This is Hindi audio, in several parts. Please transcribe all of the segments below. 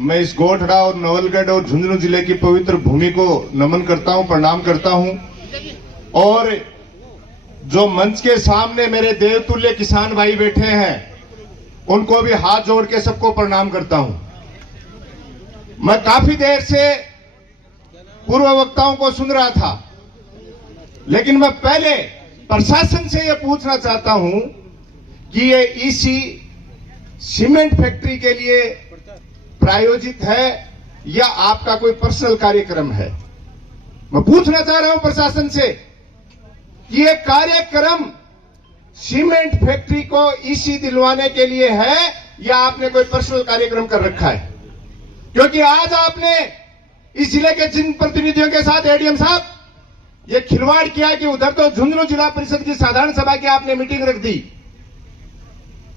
मैं इस गोठड़ा और नवलगढ़ और झुंझुनू जिले की पवित्र भूमि को नमन करता हूं, प्रणाम करता हूं। और जो मंच के सामने मेरे देवतुल्य किसान भाई बैठे हैं, उनको भी हाथ जोड़ के सबको प्रणाम करता हूं। मैं काफी देर से पूर्व वक्ताओं को सुन रहा था, लेकिन मैं पहले प्रशासन से यह पूछना चाहता हूं कि ये ईसी सीमेंट फैक्ट्री के लिए प्रायोजित है या आपका कोई पर्सनल कार्यक्रम है। मैं पूछना चाह रहा हूं प्रशासन से कि ये कार्यक्रम सीमेंट फैक्ट्री को ईसी दिलवाने के लिए है या आपने कोई पर्सनल कार्यक्रम कर रखा है। क्योंकि आज आपने इस जिले के जिन प्रतिनिधियों के साथ एडीएम साहब ये खिलवाड़ किया कि उधर तो झुंझुनू जिला परिषद की साधारण सभा की आपने मीटिंग रख दी,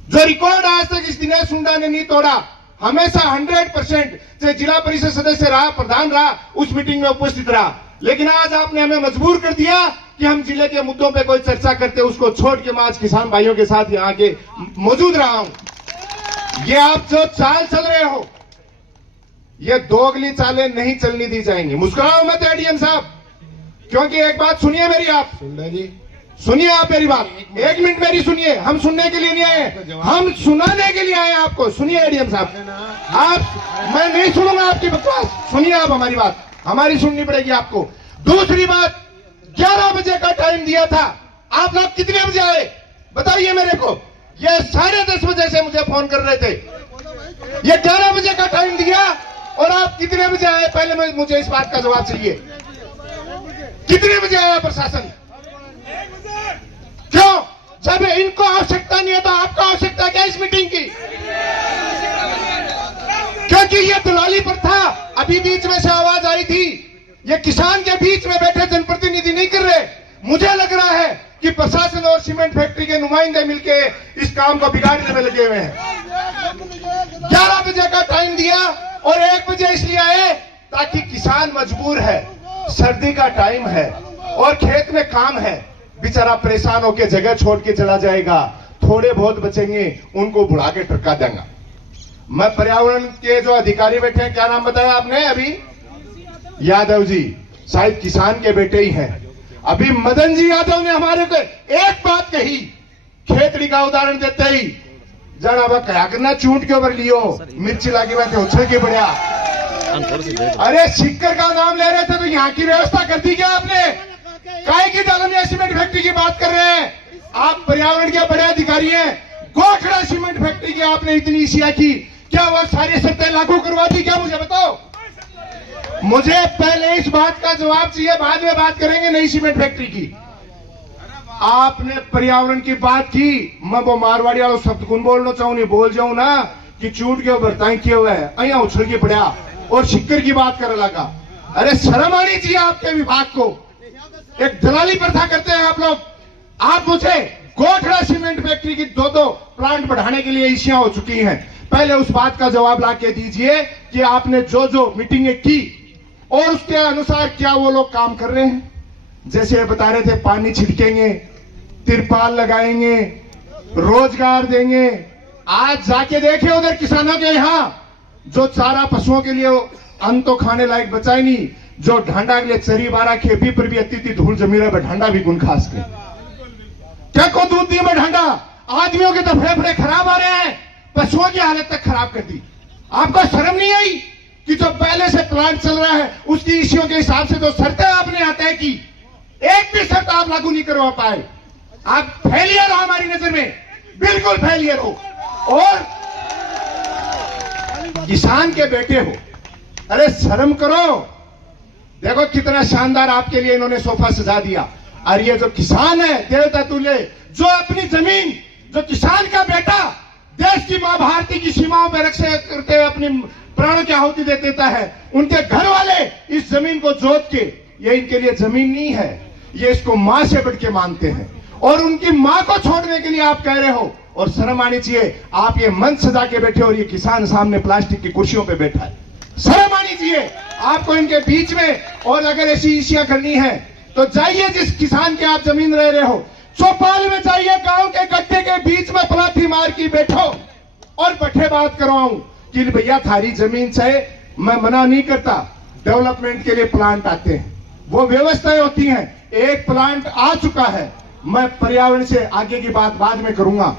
जो रिकॉर्ड आज तक इस दिनेश हुंडा ने नहीं तोड़ा। हमेशा 100% चाहे जिला परिषद सदस्य रहा, प्रधान रहा, उस मीटिंग में उपस्थित रहा। लेकिन आज आपने हमें मजबूर कर दिया कि हम जिले के मुद्दों पे कोई चर्चा करते, उसको छोड़ के मैं आज किसान भाइयों के साथ यहाँ के मौजूद रहा हूं। ये आप जो चाल चल रहे हो, ये दोगली चालें नहीं चलनी दी जाएंगी। मुस्कुराओ मत एडीएम साहब, क्योंकि एक बात सुनिए मेरी, आप सुनिए, आप मेरी बात 1 मिनट मेरी सुनिए। हम सुनने के लिए नहीं आए, हम सुनाने के लिए आए आपको। सुनिए एडीएम साहब, आप, मैं नहीं सुनूंगा आपकी बकवास, सुनिए आप हमारी बात, हमारी सुननी पड़ेगी आपको। दूसरी बात, 11 बजे का टाइम दिया था, आप लोग कितने बजे आए बताइए मेरे को। ये 10:30 बजे से मुझे फोन कर रहे थे, ये 11 बजे का टाइम दिया और आप कितने बजे आए, पहले मुझे इस बात का जवाब चाहिए। कितने बजे आया प्रशासन? क्यों? जब इनको आवश्यकता नहीं है तो आपको आवश्यकता क्या इस मीटिंग की? क्योंकि ये दलाली पर था। अभी बीच में से आवाज आई थी, ये किसान के बीच में बैठे जनप्रतिनिधि नहीं कर रहे। मुझे लग रहा है कि प्रशासन और सीमेंट फैक्ट्री के नुमाइंदे मिलके इस काम को बिगाड़ने में लगे हुए हैं। 11 बजे का टाइम दिया और 1 बजे इसलिए आए ताकि किसान मजबूर है, सर्दी का टाइम है और खेत में काम है, बेचारा परेशान होकर जगह छोड़ के चला जाएगा। थोड़े बहुत बचेंगे, उनको बुढ़ा के टरका देंगे। मैं पर्यावरण के जो अधिकारी बैठे हैं, क्या नाम बताया आपने अभी? यादव जी, शायद किसान के बेटे ही हैं। अभी मदन जी यादव ने हमारे को एक बात कही, खेतड़ी का उदाहरण देते ही, जरा वह क्या करना, चूंट के ऊपर लियो, मिर्ची लागी बैठे उछल के बढ़िया। अरे सिक्कर का नाम ले रहे थे तो यहाँ की व्यवस्था कर दी क्या आपने? काय की डालमिया सीमेंट फैक्ट्री की बात कर रहे हैं आप? पर्यावरण के बड़े अधिकारी हैं। गोखड़ा सीमेंट फैक्ट्री की आपने इतनी ईसिया की, क्या वो सारी शर्तें लागू करवा दी क्या? मुझे बताओ। मुझे पहले इस बात का जवाब चाहिए, बाद में बात करेंगे नई सीमेंट फैक्ट्री की। आपने पर्यावरण की बात की, मैं वो मारवाड़ी वालों शब्द कौन बोलना चाहूं, नहीं बोल जाऊं ना कि चूट के ऊपर ताई किए हुए है, अया उछल के पड़ा और शिक्कर की बात करने लगा। अरे शर्म आनी चाहिए आपके विभाग को। एक दलाली प्रथा करते हैं आप लोग। आप मुझे गोठड़ा सीमेंट फैक्ट्री की 2 प्लांट बढ़ाने के लिए ईसियां हो चुकी हैं, पहले उस बात का जवाब ला के दीजिए कि आपने जो जो मीटिंगें की और उसके अनुसार क्या वो लोग काम कर रहे हैं। जैसे बता रहे थे, पानी छिड़केंगे, तिरपाल लगाएंगे, रोजगार देंगे। आज जाके देखे उधर किसानों के यहाँ जो चारा पशुओं के लिए अन्न तो खाने लायक बचा ही नहीं, जो ढांडा के लिए चरी बारा खेपी पर भी अति धूल जमी रहा, ढांडा भी गुन खास के क्या को दूध दिए ढांडा। आदमियों के तो फेफड़े खराब आ रहे हैं, पशुओं की हालत तक खराब कर दी। आपको शर्म नहीं आई कि जो पहले से प्लांट चल रहा है उसकी इश्यूओं के हिसाब से जो शर्तें आपने तय की, एक भी शर्त आप लागू नहीं करवा पाए। आप फेलियर हो हमारी नजर में, बिल्कुल फेलियर हो और किसान के बेटे हो। अरे शर्म करो। देखो कितना शानदार आपके लिए इन्होंने सोफा सजा दिया। और ये जो किसान है देवता तुल्य, जो अपनी जमीन, जो किसान का बेटा देश की मां भारती की सीमाओं पर रक्षा करते हुए अपनी प्राणों की आहुति दे देता है, उनके घर वाले इस जमीन को जोत के, ये इनके लिए जमीन नहीं है, ये इसको मां से बढ़ के मानते हैं और उनकी मां को छोड़ने के लिए आप कह रहे हो। और शर्म आनी चाहिए, आप ये मंच सजा के बैठे और ये किसान सामने प्लास्टिक की कुर्सियों पे बैठा है। शर्म आनी चाहिए आपको इनके बीच में। और अगर ऐसी ईसियां करनी है तो जाइए, जिस किसान के आप जमीन रह रहे हो, चौपाल में जाइए, गांव के गड्ढे के बीच में पलाठी मार की बैठो और पट्टे बात करवाऊं। कि भैया थारी जमीन से मैं मना नहीं करता, डेवलपमेंट के लिए प्लांट आते हैं, वो व्यवस्थाएं होती हैं। एक प्लांट आ चुका है, मैं पर्यावरण से आगे की बात बाद में करूंगा।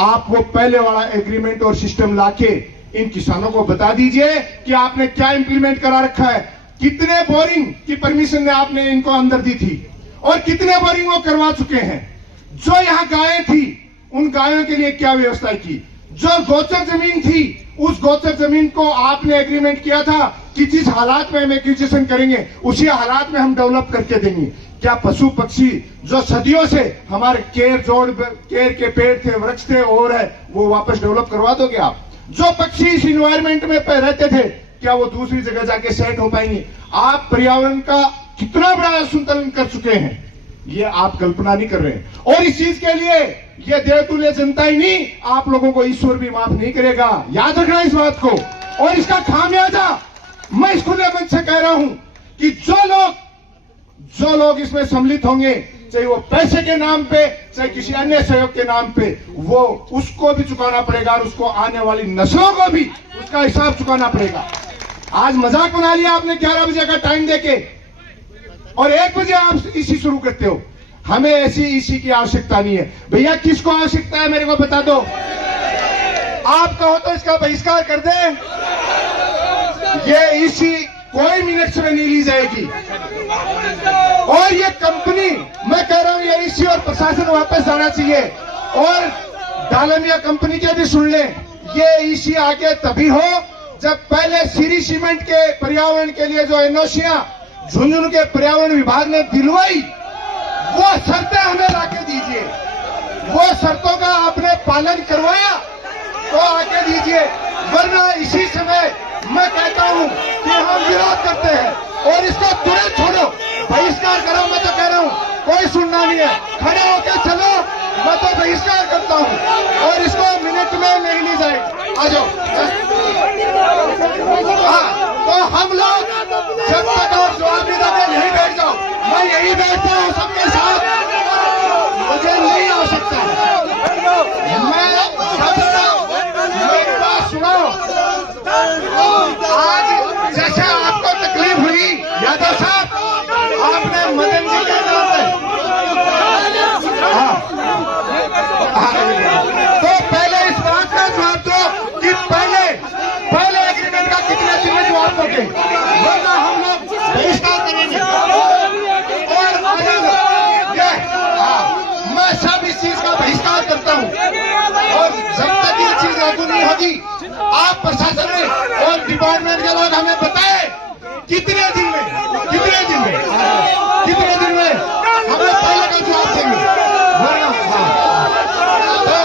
आप वो पहले वाला एग्रीमेंट और सिस्टम लाके इन किसानों को बता दीजिए कि आपने क्या इंप्लीमेंट करा रखा है, कितने बोरिंग की परमिशन ने आपने इनको अंदर दी थी और कितने बोरिंग वो करवा चुके हैं। जो यहाँ गायें थी उन गायों के लिए क्या व्यवस्था की, जो गोचर जमीन थी उस गोचर जमीन को आपने एग्रीमेंट किया था कि जिस हालात में हम एक्विजिशन करेंगे उसी हालात में हम डेवलप करके देंगे। क्या पशु पक्षी जो सदियों से हमारे केर के पेड़ थे, वृक्ष थे और है, वो वापस डेवलप करवा दोगे आप? जो पक्षी इस इन्वायरमेंट में रहते थे क्या वो दूसरी जगह जाके सेट हो पाएंगे? आप पर्यावरण का कितना बड़ा असंतुलन कर चुके हैं, ये आप कल्पना नहीं कर रहे हैं। और इस चीज के लिए ये देवतुल्य जनता ही नहीं, आप लोगों को ईश्वर भी माफ नहीं करेगा, याद रखना इस बात को। और इसका खामियाजा मैं इस खुले मंच से कह रहा हूं कि जो लोग इसमें सम्मिलित होंगे, चाहे वो पैसे के नाम पे चाहे किसी अन्य सहयोग के नाम पे, वो उसको भी चुकाना पड़ेगा और उसको आने वाली नस्लों को भी उसका हिसाब चुकाना पड़ेगा। आज मजाक बना लिया आपने 11 बजे का टाइम देके और 1 बजे आप इसी शुरू करते हो। हमें ऐसी इसी की आवश्यकता नहीं है। भैया किसको आवश्यकता है मेरे को बता दो। आप कहो तो इसका बहिष्कार कर दें, ये इसी कोई मिनट्स में नहीं ली जाएगी। और ये कंपनी, मैं कह रहा हूं ये इसी और प्रशासन वापस जाना चाहिए। और डालमिया कंपनी के भी सुन लें, ये इसी आगे तभी हो जब पहले सीरी सीमेंट के पर्यावरण के लिए जो एनओसियां झुंझुनू के पर्यावरण विभाग ने दिलवाई, वो शर्तें हमें लाके दीजिए। वो शर्तों का आपने पालन करवाया तो आके दीजिए, वरना इसी समय मैं कहता हूं कि हम विरोध करते हैं और इसको तुरंत छोड़ो, बहिष्कार करो। मैं तो कह रहा हूं कोई सुनना नहीं है, खड़े होकर चलो, मैं तो बहिष्कार करता हूं और इसको मिनट में नहीं ली जाएगी। आ जाओ। हाँ, तो हम लोग जब तक और जवाब नहीं देंगे यहीं बैठ जाओ। मैं यहीं बैठता हूं सबके साथ, मुझे नहीं हो सकता। मैं मेरी बात सुनो। आज जैसे आपको तकलीफ हुई यादव साहब, आपने मदन जी के नाम पे, तो पहले इस बात का जवाब दो कि पहले एग्रीमेंट का कितने दिन में जवाब दोगे, वरना हम लोग बहिष्कार करेंगे। और मैं सब इस चीज का बहिष्कार करता हूं और जब तक ये चीज लागू नहीं होगी, आप प्रशासन में और डिपार्टमेंट के लोग हमें बताए कितने दिन में हमें पहले का जवाब देंगे। तो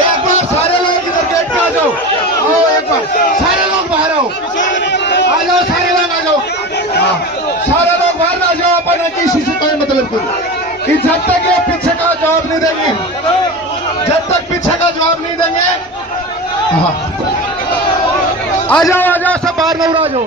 एक बार सारे लोग इधर गेट पे आ जाओ, एक बार सारे लोग बाहर आओ, आ जाओ सारे लोग आ जाओ, सारे लोग बाहर आ जाओ। अपन किसी से कोई मतलब नहीं, जब तक ये पीछे का जवाब नहीं देंगे, जब तक पीछे का जवाब नहीं देंगे, आ जाओ सब बाहर में आ जाओ।